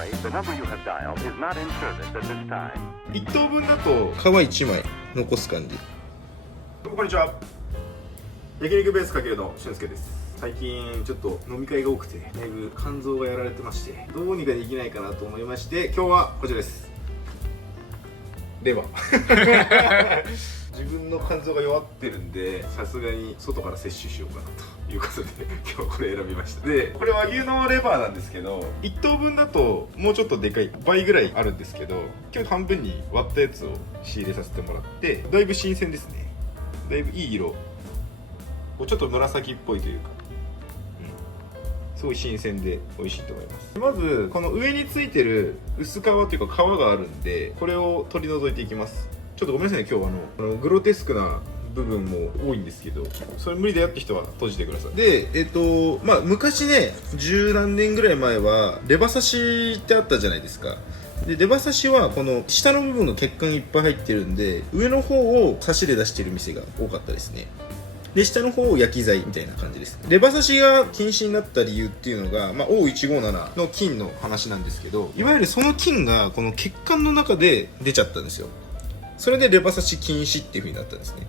sorry, the number you have dialed is not in service at this time. 1等分だと皮1枚残す感じ。こんにちは。焼肉ベースかけるの俊介です。最近ちょっと飲み会が多くてだいぶ肝臓がやられてまして、どうにかできないかなと思いまして、今日はこちらです。レバー自分の肝臓が弱ってるんで、さすがに外から摂取しようかなということで今日これ選びました。でこれ和牛のレバーなんですけど、1等分だともうちょっとでかい倍ぐらいあるんですけど、今日半分に割ったやつを仕入れさせてもらって、だいぶ新鮮ですね。だいぶいい色、ちょっと紫っぽいというか、すごい新鮮で美味しいと思います。まずこの上についてる薄皮というか皮があるんで、これを取り除いていきます。ちょっとごめんなさいね、今日はグロテスクな部分も多いんですけど、それ無理だよって人は閉じてください。で昔ね、十何年ぐらい前はレバ刺しってあったじゃないですか。でレバ刺しはこの下の部分が血管いっぱい入ってるんで、上の方を刺しで出してる店が多かったですね。で下の方を焼き剤みたいな感じです。レバ刺しが禁止になった理由っていうのが、O157 の菌の話なんですけど、いわゆるその菌がこの血管の中で出ちゃったんですよ。それでレバ刺し禁止っていう風になったんですね。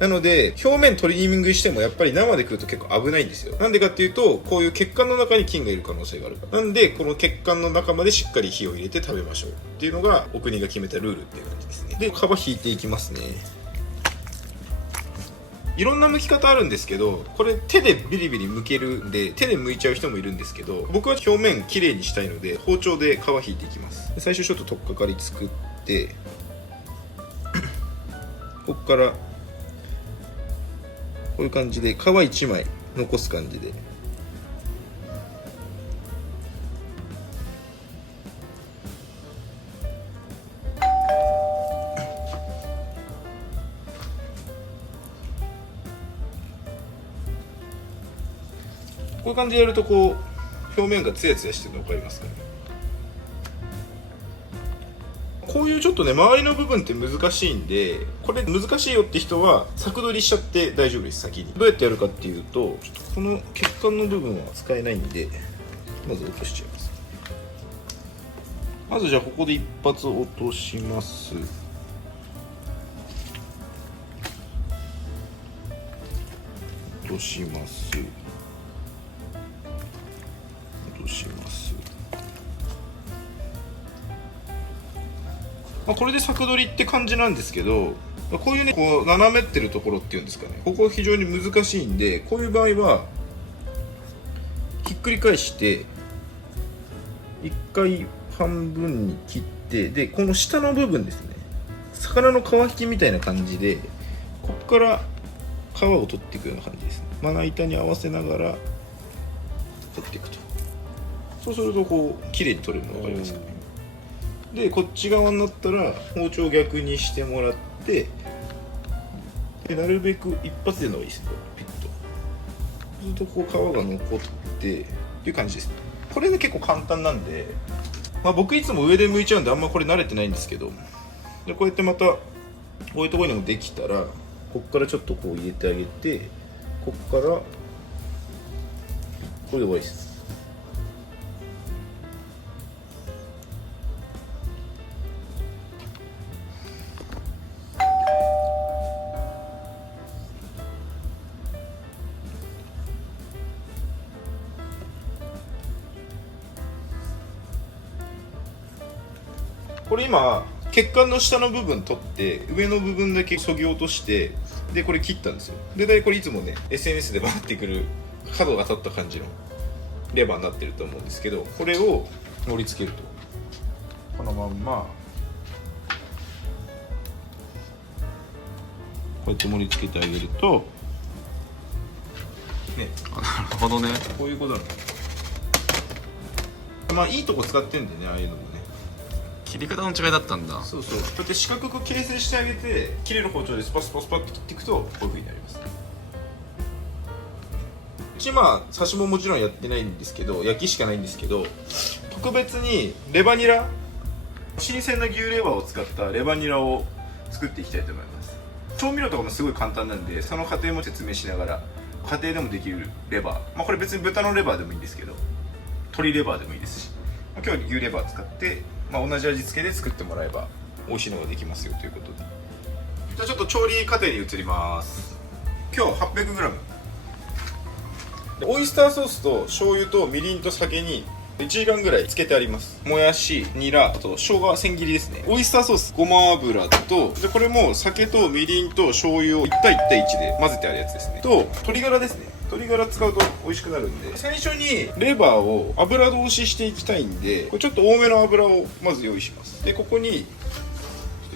なので表面トリミングしてもやっぱり生で食うと結構危ないんですよ。なんでかっていうと、こういう血管の中に菌がいる可能性があるから。なんでこの血管の中までしっかり火を入れて食べましょうっていうのがお国が決めたルールっていう感じですね。で皮引いていきますね。いろんな剥き方あるんですけど、これ手でビリビリ剥けるんで手で剥いちゃう人もいるんですけど、僕は表面きれいにしたいので包丁で皮引いていきます。最初ちょっと取っかかり作ってここからこういう感じで皮1枚残す感じで、こういう感じでやるとこう表面がツヤツヤしてるの分かりますかね。こういうちょっとね、周りの部分って難しいんで、これ難しいよって人は柵取りしちゃって大丈夫です。先にどうやってやるかっていうと、ちょっとこの血管の部分は使えないんで、まず落としちゃいます。まずじゃあここで一発落とします。落とします。落とします。これで柵取りって感じなんですけど、こういうね、こう斜めってるところっていうんですかね、ここ非常に難しいんで、こういう場合はひっくり返して一回半分に切って、でこの下の部分ですね、魚の皮引きみたいな感じでここから皮を取っていくような感じですね。まな板に合わせながら取っていくと、そうするとこう綺麗に取れるの分かりますかね。でこっち側になったら包丁逆にしてもらって、でなるべく一発でのがいいですね。ピッとずっとこう皮が残ってっていう感じですね。これね結構簡単なんで、僕いつも上で剥いちゃうんであんまこれ慣れてないんですけど、でこうやってまたこういうところにもできたら、こっからちょっとこう入れてあげて、こっからこれで終わりです。これ今血管の下の部分取って上の部分だけそぎ落として、でこれ切ったんですよ。でこれいつもね SNS で回ってくる角が立った感じのレバーになってると思うんですけど、これを盛り付けるとこのまんまこうやって盛り付けてあげるとね、なるほどね。こういうことなの。いいとこ使ってんでね、ああいうのもね。切り方の違いだったんだ。そうそう、こうやって四角く形成してあげて、切れる包丁でスパスパスパッと切っていくとこういう風になります。うち刺しももちろんやってないんですけど、焼きしかないんですけど、特別にレバニラ、新鮮な牛レバーを使ったレバニラを作っていきたいと思います。調味料とかもすごい簡単なんで、その過程も説明しながら家庭でもできるレバー、これ別に豚のレバーでもいいんですけど、鶏レバーでもいいですし、今日牛レバー使って、同じ味付けで作ってもらえば美味しいのができますよということで。じゃあちょっと調理過程に移ります。今日 800g オイスターソースと醤油とみりんと酒に1時間ぐらいつけてあります。もやし、ニラ、あと生姜千切りですね。オイスターソース、ごま油と、でこれも酒とみりんと醤油を1対1対1で混ぜてあるやつですね。と鶏ガラですね。鶏ガラ使うと美味しくなるんで、最初にレバーを油通ししていきたいんで、これちょっと多めの油をまず用意します。でここに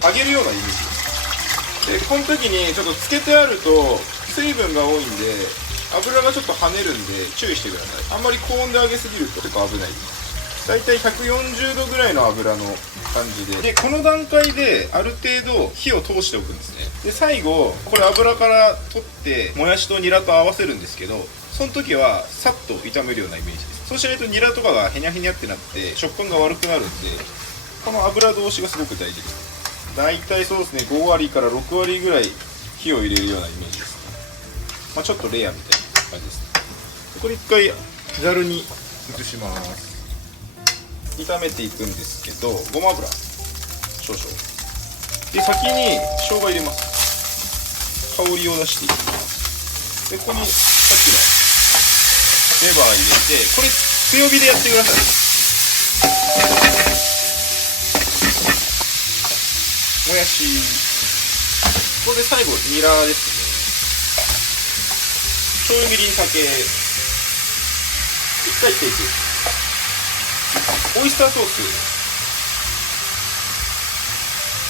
揚げるようなイメージです。でこの時にちょっとつけてあると水分が多いんで油がちょっと跳ねるんで注意してください。あんまり高温で揚げすぎると結構危ないです。だいたい140度ぐらいの油の感じで、この段階である程度火を通しておくんですね。で最後これ油から取ってもやしとニラと合わせるんですけど、その時はさっと炒めるようなイメージです。そうしないとニラとかがヘニャヘニャってなって食感が悪くなるんで、この油通しがすごく大事です。だいたいそうですね、5割から6割ぐらい火を入れるようなイメージですね。ちょっとレアみたいな感じですね。これ一回ざるに移します。炒めていくんですけど、ごま油少々で先に生姜入れます。香りを出していきます。でここにさっきのレバー入れて、これ強火でやってください。もやし、これで最後ニラですね。醤油みりん酒1対1対1、オイスターソース、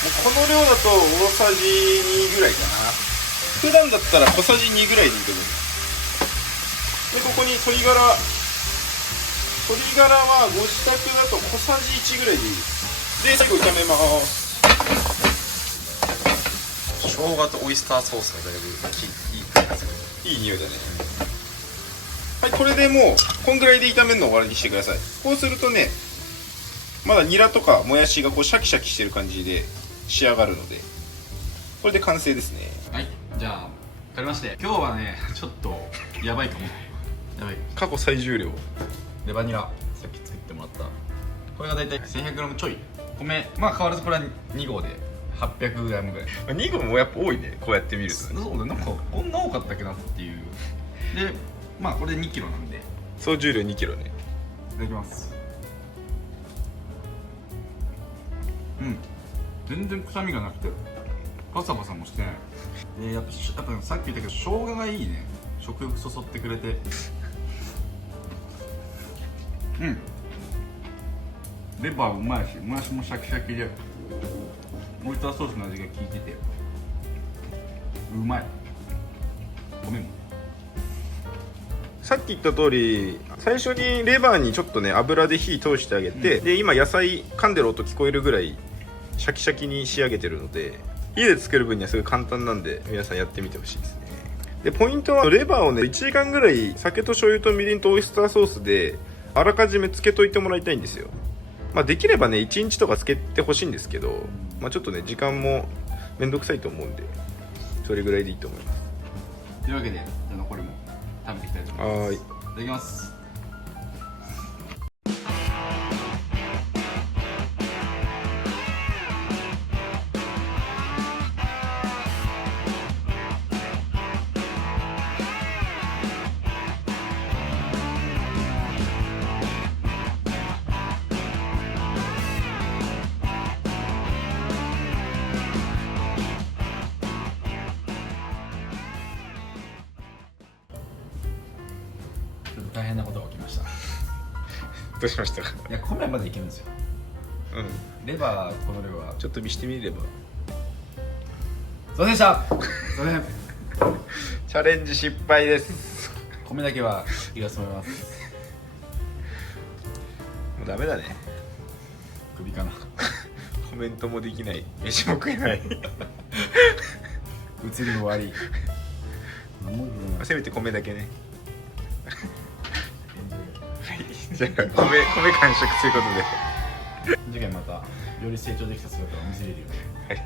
もうこの量だと大さじ2ぐらいかな。普段だったら小さじ2ぐらいでいいと思います。でここに鶏ガラはご自宅だと小さじ1ぐらいでいいです。で最後炒めます。生姜とオイスターソースがだいぶいい感じがする。いい匂いだね。はい、これでもうこんぐらいで炒めるのを終わりにしてください。こうするとね、まだニラとかもやしがこうシャキシャキしてる感じで仕上がるので、これで完成ですね。はい、じゃあ分かりまして、今日はねちょっとやばいかも。やばい。過去最重量。レバニラさっき作ってもらったこれがだいたい 1100g ちょい。米変わらずこれは2合で 800g ぐらい。2合もやっぱ多いね、こうやって見ると。そうね、なんかこんな多かったっけなっていう。でこれで 2kg なんで総重量 2kg ね。いただきます。全然臭みがなくてパサパサもしてない。やっぱさっき言ったけど生姜がいいね。食欲そそってくれて、レバーうまいし、もやしもシャキシャキでオイスターソースの味が効いててうまい。米もさっき言った通り、最初にレバーにちょっとね油で火通してあげて、で今野菜噛んでる音聞こえるぐらいシャキシャキに仕上げてるので、家で作る分にはすごい簡単なんで皆さんやってみてほしいですね。でポイントはレバーをね1時間ぐらい酒と醤油とみりんとオイスターソースであらかじめつけといてもらいたいんですよ。できればね1日とかつけてほしいんですけど、ちょっとね時間もめんどくさいと思うんでそれぐらいでいいと思います。というわけで、じゃあ残りも食べていきたいと思います。はい、いただきます。大変なことが起きました。どうしましたか？いや、米までいけるんですよ。レバー、この量はちょっと見してみれば。すいませんでした。すいません。チャレンジ失敗です。米だけは言わせてもらいます。もうダメだね。首かな。コメントもできない、飯も食えない。映りの悪い。せめて米だけね。じゃあ米完食ということで、次回またより成長できた姿を見せれるように。はい、すい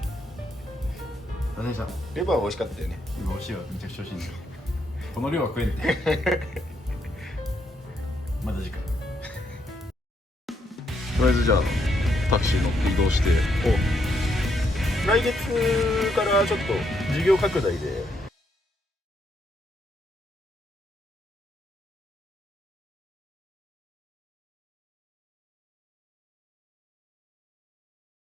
ませんでした。レバーは美味しかったよね。今美味しいわ。めちゃくちゃ美味しいんだよ。この量は食えんって。また次回。りあえずじゃあタクシー乗って移動して。来月からちょっと事業拡大で